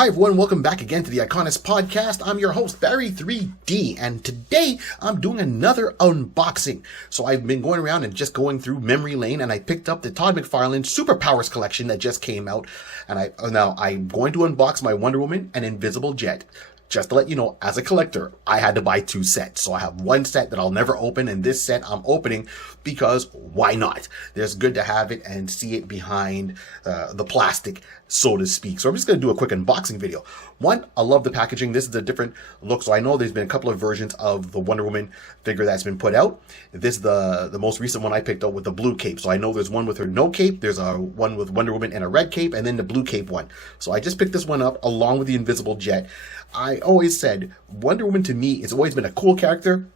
Hi everyone, welcome back again to the Iconist Podcast. I'm your host, Barry 3D, and today I'm doing another unboxing. So I've been going around and just going through memory lane, and I picked up the Todd McFarlane Superpowers collection that just came out, and now I'm going to unbox my Wonder Woman and Invisible Jet. Just to let you know, as a collector, I had to buy two sets. So I have one set that I'll never open, and this set I'm opening because why not? It's good to have it and see it behind the plastic, so to speak. So I'm just going to do a quick unboxing video. One, I love the packaging. This is a different look. So I know there's been a couple of versions of the Wonder Woman figure that's been put out. This is the most recent one I picked up with the blue cape. So I know there's one with her no cape. There's a one with Wonder Woman and a red cape, and then the blue cape one. So I just picked this one up along with the Invisible Jet. I always said Wonder Woman to me has always been a cool character.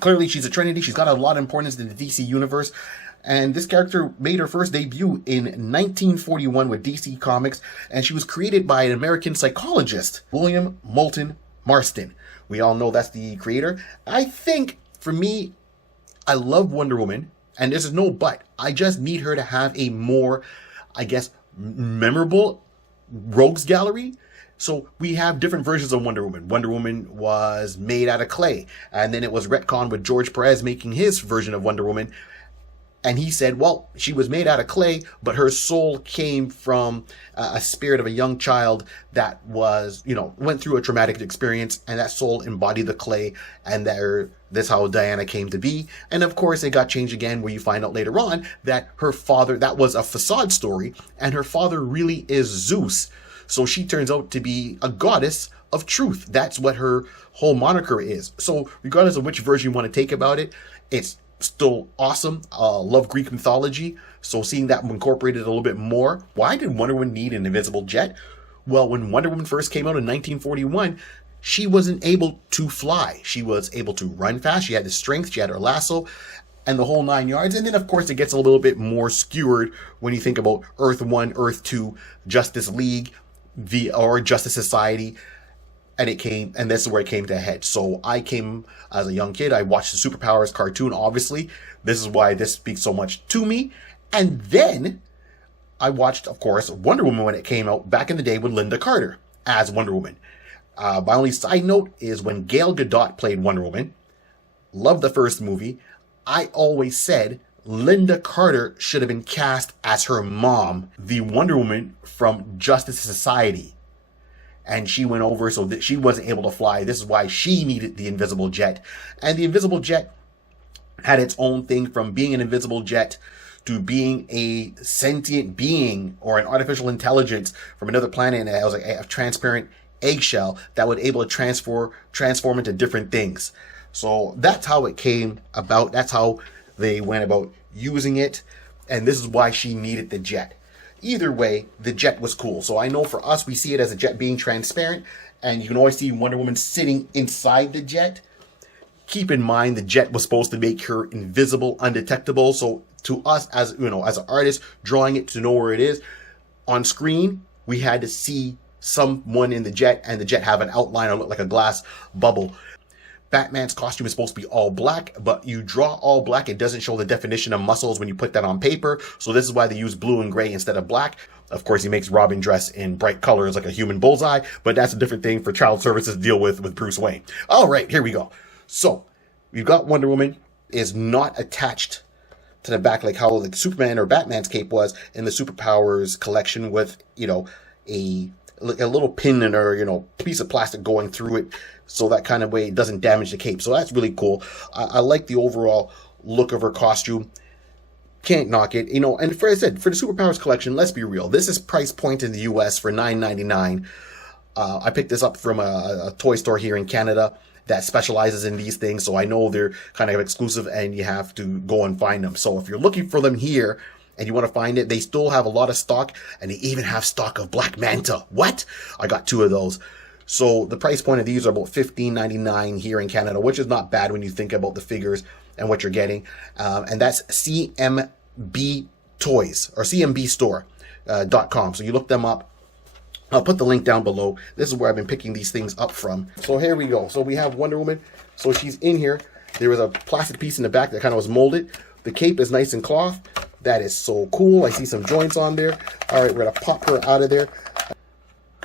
Clearly, she's a Trinity. She's got a lot of importance in the DC universe. And this character made her first debut in 1941 with DC Comics. And she was created by an American psychologist, William Moulton Marston. We all know that's the creator. I think, for me, I love Wonder Woman. And this is no but. I just need her to have a more, I guess, memorable rogues gallery. So we have different versions of Wonder Woman. Wonder Woman was made out of clay, and then it was retconned with George Perez making his version of Wonder Woman. And he said, well, she was made out of clay, but her soul came from a spirit of a young child that was, went through a traumatic experience, and that soul embodied the clay, and that's how Diana came to be. And of course, it got changed again, where you find out later on that her father, that was a facade story, and her father really is Zeus. So she turns out to be a goddess of truth. That's what her whole moniker is. So regardless of which version you want to take about it, it's still awesome. Love Greek mythology. So seeing that incorporated a little bit more. Why did Wonder Woman need an invisible jet? Well, when Wonder Woman first came out in 1941, she wasn't able to fly. She was able to run fast. She had the strength. She had her lasso and the whole 9 yards. And then, of course, it gets a little bit more skewered when you think about Earth 1, Earth 2, Justice League, or Justice Society, and this is where it came to a head. So I came as a young kid. I watched the Superpowers cartoon, obviously. This is why this speaks so much to me. And then I watched, of course, Wonder Woman when it came out back in the day with Lynda Carter as Wonder Woman. My only side note is when Gal Gadot played Wonder Woman, loved the first movie, I always said Lynda Carter should have been cast as her mom, the Wonder Woman from Justice Society. And she went over so that she wasn't able to fly. This is why she needed the invisible jet. And the invisible jet had its own thing, from being an invisible jet to being a sentient being or an artificial intelligence from another planet. And it was like a transparent eggshell that would able to transform into different things. So that's how it came about. That's how they went about using it, and this is why she needed the jet. Either way, the jet was cool. So I know for us, we see it as a jet being transparent, and you can always see Wonder Woman sitting inside the jet. Keep in mind, the jet was supposed to make her invisible, undetectable. So to us, as as an artist drawing it to know where it is on screen, we had to see someone in the jet, and the jet have an outline or look like a glass bubble. Batman's costume is supposed to be all black, but you draw all black, it doesn't show the definition of muscles when you put that on paper. So this is why they use blue and gray instead of black. Of course, he makes Robin dress in bright colors like a human bullseye, but that's a different thing for child services to deal with Bruce Wayne. All right, here we go. So we've got Wonder Woman is not attached to the back like how the Superman or Batman's cape was in the Superpowers collection with, a little pin in her, piece of plastic going through it, so that kind of way it doesn't damage the cape. So that's really cool. I like the overall look of her costume. Can't knock it, and for the Superpowers collection, let's be real. This is price point in the US for $9.99. I picked this up from a toy store here in Canada that specializes in these things. So I know they're kind of exclusive and you have to go and find them. So if you're looking for them here, and you want to find it, they still have a lot of stock, and they even have stock of Black Manta. What? I got two of those. So the price point of these are about $15.99 here in Canada, which is not bad when you think about the figures and what you're getting. And that's CMB Toys or CMBstore.com. So you look them up. I'll put the link down below. This is where I've been picking these things up from. So here we go. So we have Wonder Woman. So she's in here. There was a plastic piece in the back that kind of was molded. The cape is nice and cloth. That is so cool. I see some joints on there. All right, we're going to pop her out of there.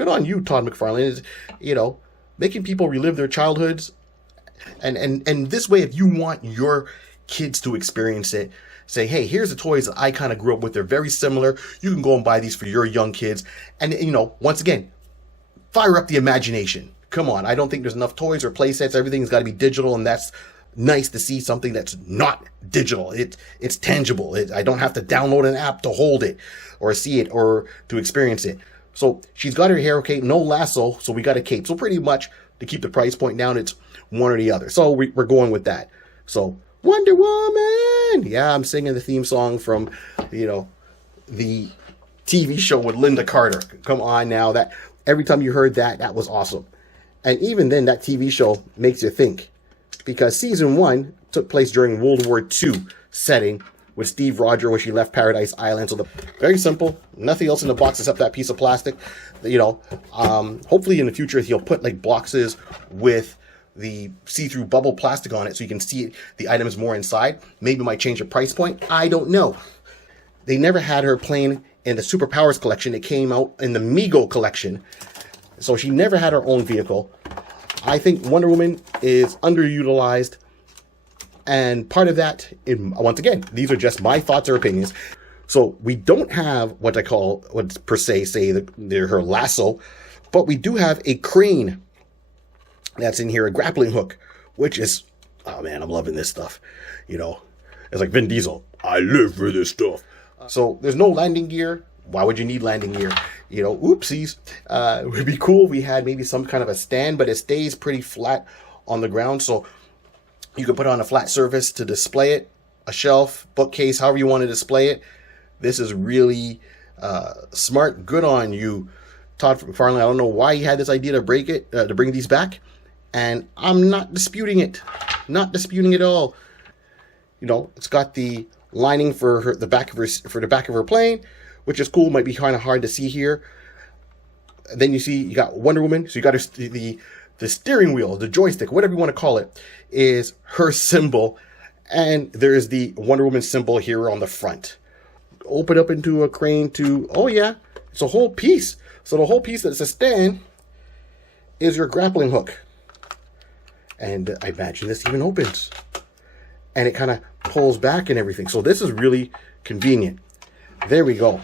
good on you, Todd McFarlane, is, making people relive their childhoods. And this way, if you want your kids to experience it, say, hey, here's the toys that I kind of grew up with. They're very similar. You can go and buy these for your young kids. And, once again, fire up the imagination. Come on. I don't think there's enough toys or play sets. Everything's got to be digital, and that's nice to see something that's not digital. It's tangible. I don't have to download an app to hold it or see it or to experience it. So she's got her hair cape, no lasso, so we got a cape. So pretty much, to keep the price point down, it's one or the other. So we're going with that. So Wonder Woman! Yeah, I'm singing the theme song from, the TV show with Linda Carter. Come on now. That every time you heard that was awesome. And even then, that TV show makes you think. Because season 1 took place during World War II setting with Steve Rogers, where she left Paradise Island. So very simple, nothing else in the box except that piece of plastic. Hopefully in the future he'll put like boxes with the see-through bubble plastic on it so you can see the items more inside. Maybe might change the price point. I don't know. They never had her playing in the Superpowers collection. It came out in the Mego collection. So she never had her own vehicle. I think Wonder Woman is underutilized. And part of that, once again, these are just my thoughts or opinions. So we don't have what per se say her lasso, but we do have a crane that's in here, a grappling hook, which is, oh man, I'm loving this stuff. It's like Vin Diesel. I live for this stuff. So there's no landing gear. Why would you need landing gear? Oopsies. It would be cool if we had maybe some kind of a stand, but it stays pretty flat on the ground. So you can put it on a flat surface to display it, a shelf, bookcase, however you want to display it. This is really smart. Good on you, Todd McFarlane. I don't know why he had this idea to bring these back. And I'm not disputing it. Not disputing it at all. It's got the lining for the back of her plane, which is cool. Might be kind of hard to see here. And then you got Wonder Woman. So you got the steering wheel, the joystick, whatever you want to call it, is her symbol. And there's the Wonder Woman symbol here on the front. Open up into a crane oh yeah, it's a whole piece. So the whole piece that's a stand is your grappling hook. And I imagine this even opens. And it kind of pulls back and everything. So this is really convenient. There we go.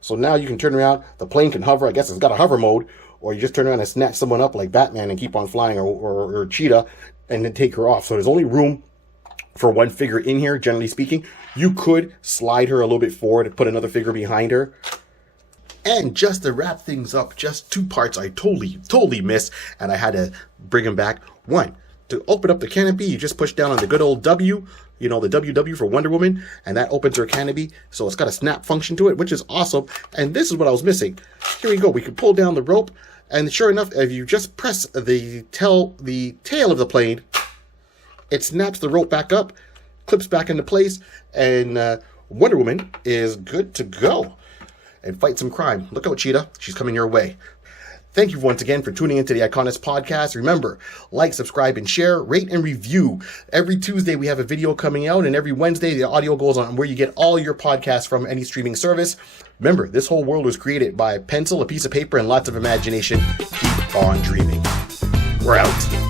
So now you can turn around. The plane can hover. I guess it's got a hover mode. Or you just turn around and snatch someone up like Batman and keep on flying, or Cheetah, and then take her off. So there's only room for one figure in here, generally speaking. You could slide her a little bit forward and put another figure behind her. And just to wrap things up, just 2 parts I totally missed, and I had to bring them back. One, to open up the canopy, you just push down on the good old W, the WW for Wonder Woman, and that opens her canopy. So it's got a snap function to it, which is awesome. And this is what I was missing. Here we go. We can pull down the rope, and sure enough, if you just press the tail of the plane, it snaps the rope back up, clips back into place, and Wonder Woman is good to go. And fight some crime. Look out, Cheetah. She's coming your way. Thank you once again for tuning into the Iconist Podcast. Remember, like, subscribe, and share, rate, and review. Every Tuesday, we have a video coming out, and every Wednesday, the audio goes on where you get all your podcasts from any streaming service. Remember, this whole world was created by a pencil, a piece of paper, and lots of imagination. Keep on dreaming. We're out.